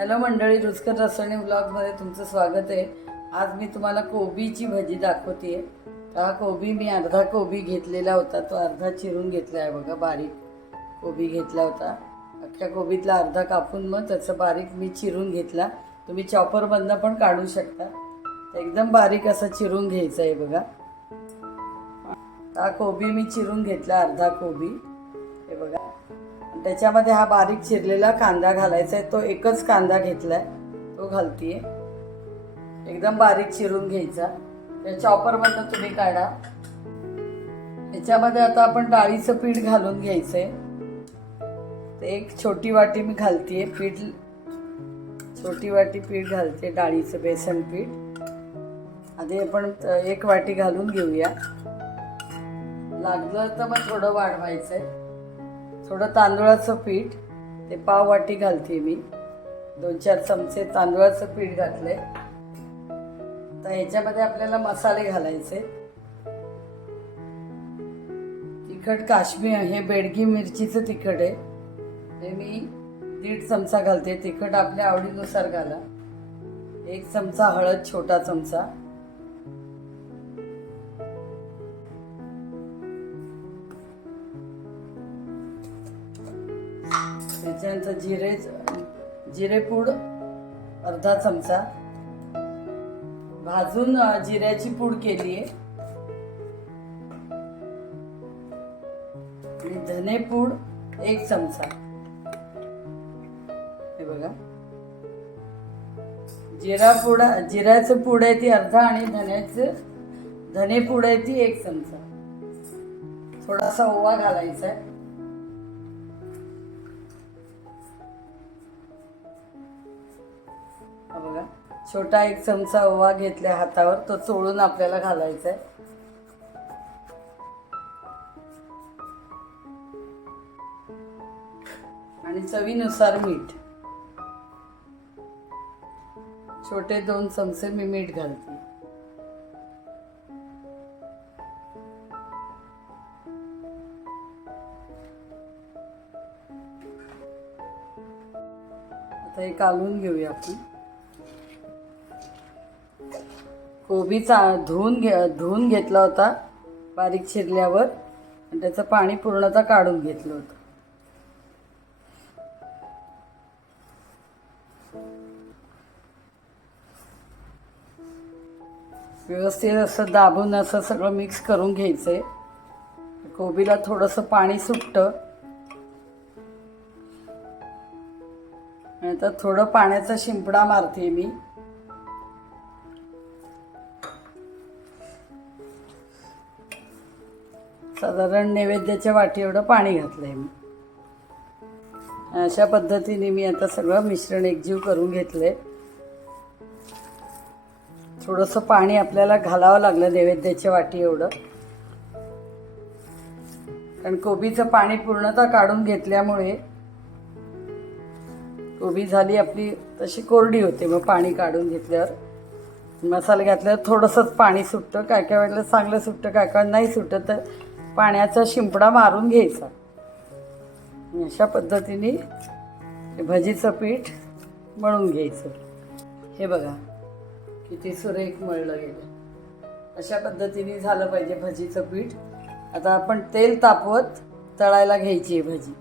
Hello मंडळी, रुचकर रसोई ब्लॉगमध्ये तुमचं स्वागत आहे। आज मी तुम्हाला कोबीची भजी दाखवते। हा कोबी मी अर्धा कोबी घेतलेला होता, तो अर्धा चिरून घेतला आहे बघा। बारीक कोबी घेतला होता, अख्ख्या कोबीतला अर्धा कापून मग त्याचं बारीक मी चिरून घेतला। तुम्ही चॉपरमधनं पण काढू शकता। एकदम बारीक असं चिरून घ्यायचं आहे बघा। हा कोबी मी चिरून घेतला, अर्धा कोबी हे बघा। त्याच्यामध्ये हा बारीक चिरलेला कांदा घालायचा आहे। तो एकच कांदा घेतलाय, तो घालतीये। एकदम बारीक चिरून घ्यायचा, त्या चॉपरमधनं तुम्ही काढा। याच्यामध्ये आता आपण डाळीचं पीठ घालून घ्यायचंय। ते एक छोटी वाटी मी घालतीये पीठ, छोटी वाटी पीठ घालते, डाळीचं बेसन पीठ। आधी आपण एक वाटी घालून घेऊया, लागलं तर मग थोडं वाढवायचंय। थोडं तांदूळाचं पीठ, ते पाव वाटी घालते मी, 2-4 चमचे तांदूळाचं पीठ घातले। तर ह्याच्यामध्ये आपल्याला मसाले घालायचे। तिखट काश्मीर, हे बेडगी मिरचीचं तिखट आहे, हे मी 1.5 चमचा घालते। तिखट आपल्या आवडीनुसार घाला। 1 चमचा हळद, छोटा चमचा। त्याच्यानंतर जिरेपूड अर्धा चमचा, भाजून जिऱ्याची पूड केली आहे। आणि धनेपूड 1 चमचा, हे बघा। जिऱ्याचं पूड आहे ती अर्धा, आणि धनेपूड आहे ती 1 चमचा। थोडासा ओवा घालायचा आहे। बघा, छोटा 1 चमचा ओवा घेतला हातावर, तो चोळून आपल्याला घालायचा आहे। आणि चवीनुसार मीठ, छोटे 2 चमचे मी मीठ घालते। आता हे कालवून घेऊया आपण। कोबी धुवून घेतला होता बारीक चिरल्यावर, आणि त्याचं पाणी पूर्णतः काढून घेतलं होतं। व्यवस्थित असं दाबून असं सगळं मिक्स करून घ्यायचंय। कोबीला थोडंसं पाणी सुटतं, आणि तर थोडं पाण्याचा शिंपडा मारते मी। साधारण नैवेद्याच्या वाटी एवढं पाणी घातलंय मी। अशा पद्धतीने मी आता सगळं मिश्रण एकजीव करून घेतलंय। थोडंसं पाणी आपल्याला घालावं लागलं नैवेद्याच्या वाटी एवढं, कारण कोबीचं पाणी पूर्णतः काढून घेतल्यामुळे कोबी झाली आपली तशी कोरडी होते। मग पाणी काढून घेतल्यावर मसाला घातल्यावर थोडंसंच पाणी सुटतं, काय काय वेळेला चांगलं सुटतं, काय काय नाही सुटत, तर पाण्याचा शिंपडा मारून घ्यायचा। अशा पद्धतीने भजीचं पीठ मळून घ्यायचं। हे बघा किती सुरेख मळलं गेलं। अशा पद्धतीने झालं पाहिजे भजीचं पीठ। आता आपण तेल तापवत तळायला घ्यायची आहे भजी।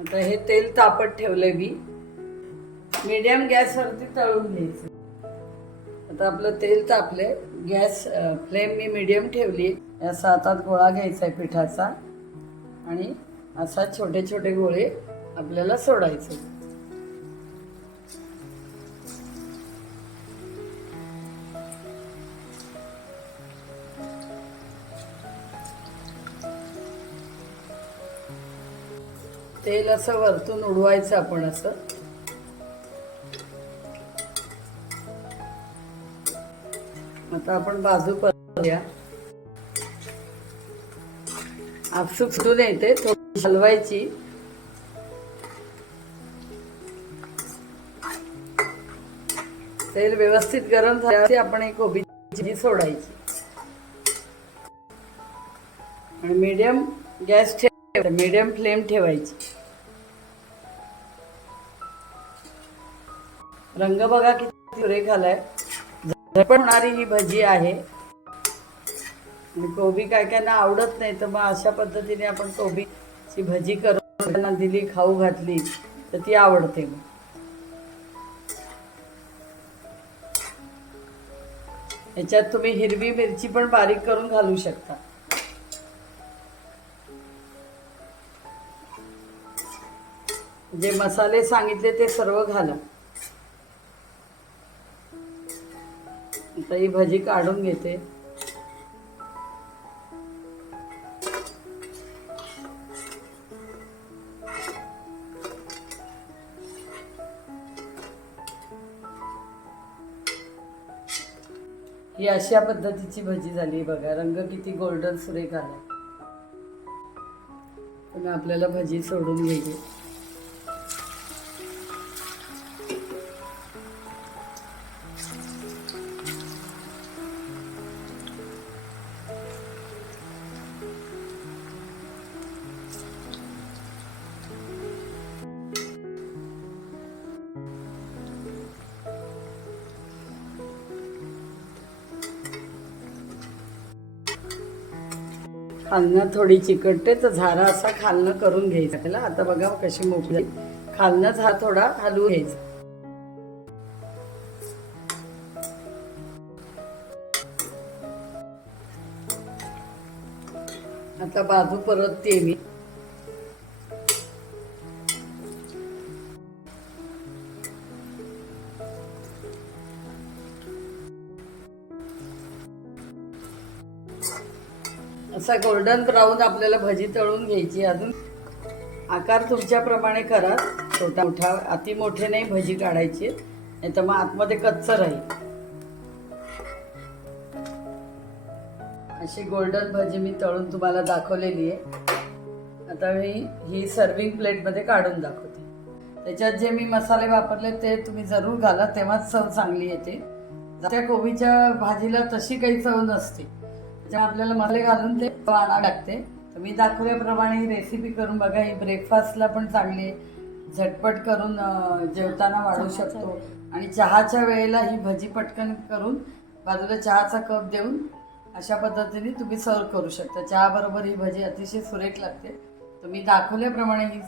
आता हे तेल तापत ठेवलंय मी, मीडियम गॅसवरती तळून घ्यायचं। आता आपलं तेल तापले, गॅस फ्लेम मी मीडियम ठेवली। असा हातात गोळा घ्यायचा आहे पिठाचा, आणि असा छोटे छोटे गोळे आपल्याला सोडायचे। तेल असं वरतून उडवायचं आपण असं। आता आपण बाजू करूया, आपसूक सुटून येते, थोडी हलवायची। तेल व्यवस्थित गरम झाल्यावर आपण एक कोबीची सोडायची, आणि मीडियम गॅस मीडियम फ्लेम ठेवायची। रंग बघा किती सुरेख आलाय. झटपट होणारी ही भजी आहे. आणि कोबी काय कायना आवडत नाही, तर मग अशा पद्धतीने आपण कोबीची भजी करून त्यांना दिली, खाऊ घातली तर ती आवडते. मग याच्यात तुम्ही हिरवी मिरची पण बारीक करून घालू शकता. जे मसाले सांगितले ते सर्व घाला. आता ही भजी काढून घेते. ही अशा पद्धतीची भजी झाली बघा. रंग किती गोल्डन सुरेख आला. पण आपल्याला भजी सोडून घ्यायची. खालनं थोडी चिकटते तर झारा असा खालनं करून घ्यायचा त्याला. आता बघा कशी मोकळी. खालनं झार थोडा हलवून घ्यायचा. आता बाजू परतते मी. असा गोल्डन ब्राऊन आपल्याला भजी तळून घ्यायची. अजून आकार तुमच्याप्रमाणे करा. छोटा मोठा, अति मोठे नाही भजी काढायची, नाही तर मग आतमध्ये कच्चं राहील. अशी गोल्डन भजी मी तळून तुम्हाला दाखवलेली आहे. आता मी ही सर्विंग प्लेटमध्ये काढून दाखवते. त्याच्यात जे मी मसाले वापरले ते तुम्ही जरूर घाला, तेव्हाच चव चांगली येते. त्या कोबीच्या भाजीला तशी काही चव नसते, त्याच्यामुळे आपल्याला मसाले घालून ते आणावं लागते. तर मी दाखवल्याप्रमाणे ही रेसिपी करून बघा. ही ब्रेकफास्टला पण चांगली आहे. झटपट करून जेवताना वाढू शकतो. आणि चहाच्या वेळेला ही भजी पटकन करून बाजूला चहाचा कप देऊन अशा पद्धतीने तुम्ही सर्व करू शकता. चहाबरोबर ही भजी अतिशय सुरेख लागते. तर मी दाखवल्याप्रमाणे ही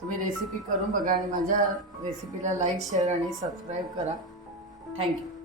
तुम्ही रेसिपी करून बघा. आणि माझ्या रेसिपीला लाईक, शेअर आणि सबस्क्राईब करा. थँक्यू.